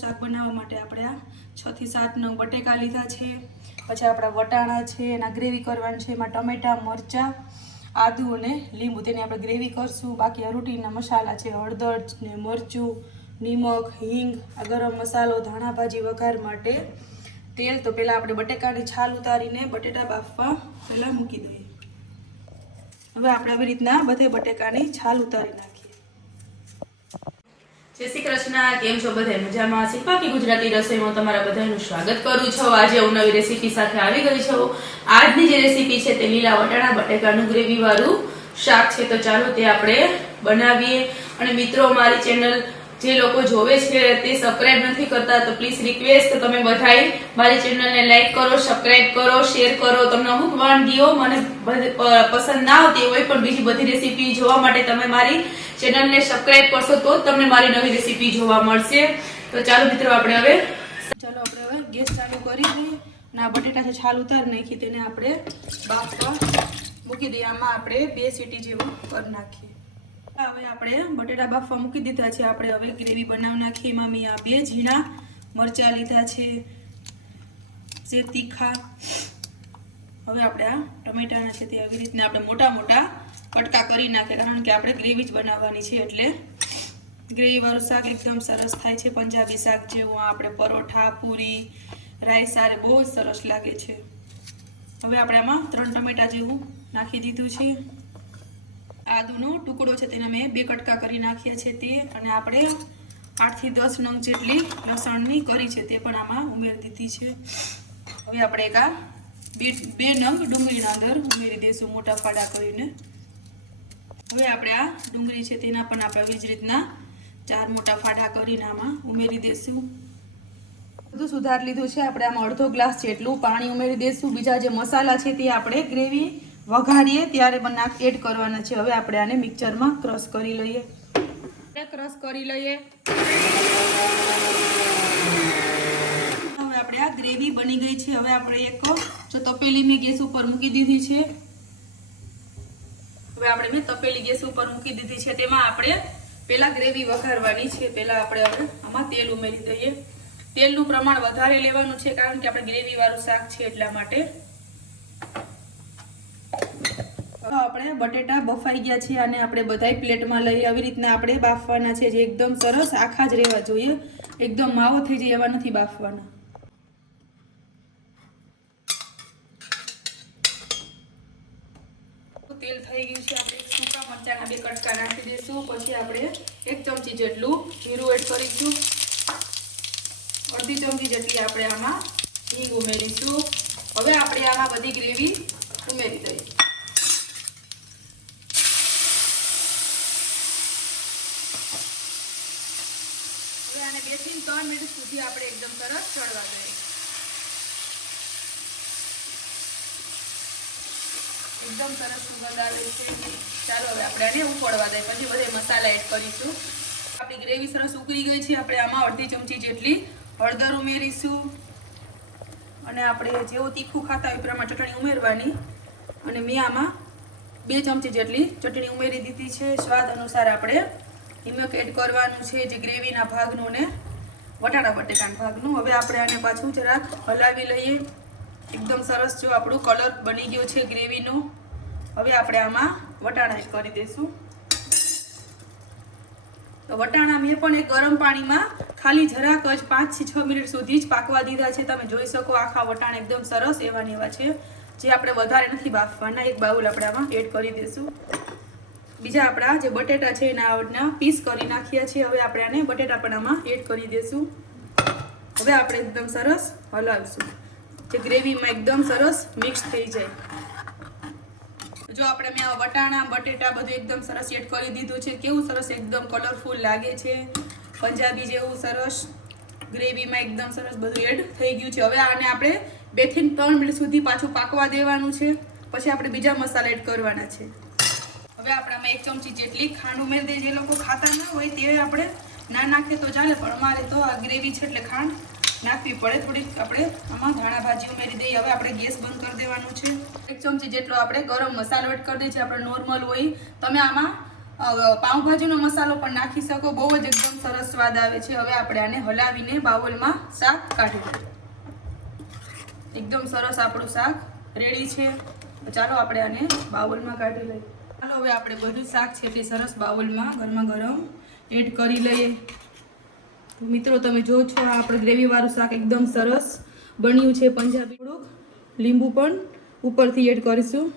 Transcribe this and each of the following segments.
શાક બનાવવા માટે આપણે આ 6 થી 7 નંગ બટેકા લીધા છે, પછી આપણા વટાણા છે, એના ગ્રેવી કરવાની છે, એમાં ટમેટા, મરચાં, આદુ અને લીંબુ, તેની આપણે ગ્રેવી કરશું. બાકી આ રૂટીનના મસાલા છે, હળદર ને મરચું, નિમક, હિંગ, આ ગરમ મસાલો, ધાણા ભાજી વઘાર માટે તેલ. તો પહેલાં આપણે બટેકાની છાલ ઉતારીને બટેટા બાફવા પહેલાં મૂકી દઈએ. હવે આપણે આવી રીતના બધે બટેકાની છાલ ઉતારી નાખીએ. જય શ્રી કૃષ્ણ, કેમ છો બધા? મજામાં? શિલ્પા કી ગુજરાતી રસોઈમાં તમારા બધાનું સ્વાગત કરું છું. આજે હું નવી રેસીપી સાથે આવી ગઈ છું. આજની જે રેસીપી છે તે લીલા વટાણા બટેકાનું ગ્રેવી વાળું શાક છે. તો ચાલો તે આપણે બનાવીએ. અને મિત્રો, મારી ચેનલ જે લોકો જોવે છે તે સબસ્ક્રાઇબ નથી કરતા તો પ્લીઝ રિક્વેસ્ટ, તમે બધાય મારી ચેનલને લાઈક કરો, સબસ્ક્રાઇબ કરો, શેર કરો. તમને અમુક વાનગીઓ મને પસંદ ના આવતી હોય પણ બીજી બધી રેસીપી જોવા માટે તમે મારી ચેનલને સબસ્ક્રાઇબ કરશો તો જ તમને મારી નવી રેસીપી જોવા મળશે. તો ચાલો મિત્રો, આપણે હવે ગેસ ચાલુ કરી દઈએ અને આ બટેટા છે છાલ ઉતારી નાખી, તેને આપણે બાફવા મૂકી દઈએ. આમાં આપણે 2 સીટી જેવું કરી નાખીએ. હવે આપણે બટેટા બાફવા મૂકી દીધા છે. આપણે હવે ગ્રેવી બનાવી નાખીએ. એમાં મેં આ 2 ઝીણા મરચાં લીધા છે, જે તીખા. હવે આપણે આ ટમેટાના છે તે આવી રીતના આપણે મોટા મોટા કટકા કરી નાખીએ, કારણ કે આપણે ગ્રેવી જ બનાવવાની છે. એટલે ગ્રેવી વાળું શાક એકદમ સરસ થાય છે, પંજાબી શાક જેવું. આપણે પરોઠા, પૂરી, રાઈસ સાથે બહુ જ સરસ લાગે છે. હવે આપણે આમાં 3 ટમેટા જેવું નાખી દીધું છે. આદુનો ટુકડો છે તેના મેં 2 કટકા કરી નાખ્યા છે તે, અને આપણે 8 થી 10 નંગ જેટલી લસણની કરી છે તે પણ આમાં ઉમેરી દીધી છે. હવે આપણે એક આ 2 નંગ ડુંગળીના અંદર ઉમેરી દઈશું, મોટા ફાડા કરીને. હવે આપણે આ ડુંગળી છે તેના પણ આપણે આવી જ રીતના 4 મોટા ફાડા કરીને આમાં ઉમેરી દઈશું. બધું સુધાર લીધું છે. આપણે આમાં અડધો ગ્લાસ જેટલું પાણી ઉમેરી દઈશું. બીજા જે મસાલા છે તે આપણે ગ્રેવી વઘારીએ ત્યારે એડ કરવાના છે. હવે આપણે આને મિક્સરમાં ક્રશ કરી લઈએ. હવે આપણે આ ગ્રેવી બની ગઈ છે. હવે આપણે એક તપેલી મેં ગેસ ઉપર મૂકી દીધી છે. તેમાં આપણે પહેલા ગ્રેવી વઘારવાની છે. પહેલા આપણે હવે આમાં તેલ ઉમેરી દઈએ. તેલનું પ્રમાણ વધારે લેવાનું છે, કારણ કે આપણે ગ્રેવી વાળું શાક છે એટલા માટે. આપણે બટેટા બફાઈ ગયા છે અને આપણે બધાય પ્લેટમાં લઈ આવી રીતના આપણે બાફવાના છે, જે એકદમ સરસ આખા જ રહેવા જોઈએ. એકદમ માવો થઈ જાય એવા નથી બાફવાના. તેલ થઈ ગયું છે. આપણે સૂકા મરચાના 2 કટકા નાખી દઈશું. પછી આપણે 1 ચમચી જેટલું જીરું એડ કરીશું. અડધી ચમચી જેટલી આપણે આમાં હિંગ ઉમેરીશું. હવે આપણે આમાં બધી ગ્રેવી ઉમેરી દઈએ. હવે આને 2 થી 3 મિનિટ સુધી આપણે એકદમ સરસ ચડવા દઈએ. એકદમ સરસ સુગંધ આવે છે. ચાલો હવે આપણે આને ઉકળવા દઈએ, પછી બધે મસાલા એડ કરીશું. આપણી ગ્રેવી સરસ ઉકળી ગઈ છે. આપણે આમાં અડધી ચમચી જેટલી હળદર ઉમેરીશું, અને આપણે જેવું તીખું ખાતા હોય એ પ્રમાણે ચટણી ઉમેરવાની. અને મેં આમાં 2 ચમચી જેટલી ચટણી ઉમેરી દીધી છે. સ્વાદ અનુસાર આપણે નિમક એડ કરવાનું છે, જે ગ્રેવીના ભાગનું ને વટાણા બટેકાના ભાગનું. હવે આપણે આને પાછું જરાક હલાવી લઈએ. એકદમ સરસ જો આપણું કલર બની ગયો છે ગ્રેવીનો. હવે આપણે આમાં વટાણા એડ કરી દઈશું. તો વટાણા મેં પણ એક ગરમ પાણીમાં ખાલી જરાક જ 5 થી 6 મિનિટ સુધી જ પાકવા દીધા છે. તમે જોઈ શકો આખા વટાણા એકદમ સરસ એવા ને એવા છે, જે આપણે વધારે નથી બાફવાના. એક બાઉલ આપણે આમાં એડ કરી દઈશું. બીજા આપણા જે બટેટા છે એના પીસ કરી નાખ્યા છે. હવે આપણે આને બટેટા પણ આમાં એડ કરી દઈશું. હવે આપણે એકદમ સરસ હલાવીશું, જે ગ્રેવીમાં એકદમ સરસ મિક્સ થઈ જાય. જો આપણે મેં વટાણા બટેટા બધું એકદમ સરસ એડ કરી દીધું છે. કેવું સરસ એકદમ કલરફુલ લાગે છે, પંજાબી જેવું સરસ ગ્રેવીમાં એકદમ સરસ બધું એડ થઈ ગયું છે. હવે આને આપણે 2 થી 3 મિનિટ સુધી પાછું પાકવા દેવાનું છે. પછી આપણે બીજા મસાલા એડ કરવાના છે. હવે આપણે આમાં 1 ચમચી જેટલી ખાંડ ઉમેરી દઈએ. જે લોકો ખાતા ના હોય તે આપણે ના નાખે તો ચાલે, પણ અમારે તો આ ગ્રેવી છે એટલે ખાંડ નાખવી પડે. થોડીક આપણે આમાં ધાણા ભાજી ઉમેરી દઈએ. હવે આપણે ગેસ બંધ કરી દેવાનું છે. 1 ચમચી જેટલો આપણે ગરમ મસાલો એડ કરી દઈએ. આપણે નોર્મલ હોય, તમે આમાં પાઉંભાજીનો મસાલો પણ નાખી શકો, બહુ જ એકદમ સરસ સ્વાદ આવે છે. હવે આપણે આને હલાવીને બાઉલમાં શાક કાઢી લઈએ. એકદમ સરસ આપણું શાક રેડી છે. ચાલો આપણે આને બાઉલમાં કાઢી લઈએ. ચાલો હવે આપણે બધું શાક છે તે સરસ બાઉલમાં ગરમા ગરમ એડ કરી લઈએ. મિત્રો તમે જો છો આ આપણે ગ્રેવીવાળું શાક એકદમ સરસ બન્યું છે. પંજાબી થોડુંક લીંબુ પણ ઉપરથી એડ કરીશું.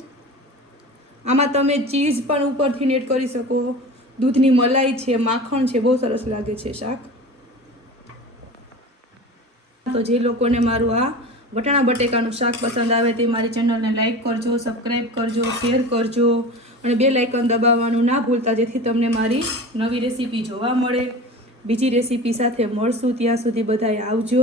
આમાં તમે ચીઝ પણ ઉપરથી એડ કરી શકો, દૂધની મલાઈ છે, માખણ છે, બહુ સરસ લાગે છે શાક. તો જે લોકોને મારું આ વટાણા બટેકાનું શાક પસંદ આવે તે મારી ચેનલને લાઈક કરજો, સબસ્ક્રાઈબ કરજો, શેર કરજો અને બેલ આઇકન દબાવવાનું ના ભૂલતા, જેથી તમને મારી નવી રેસીપી જોવા મળે. બીજી રેસીપી સાથે મળશું, ત્યાં સુધી બધાએ આવજો.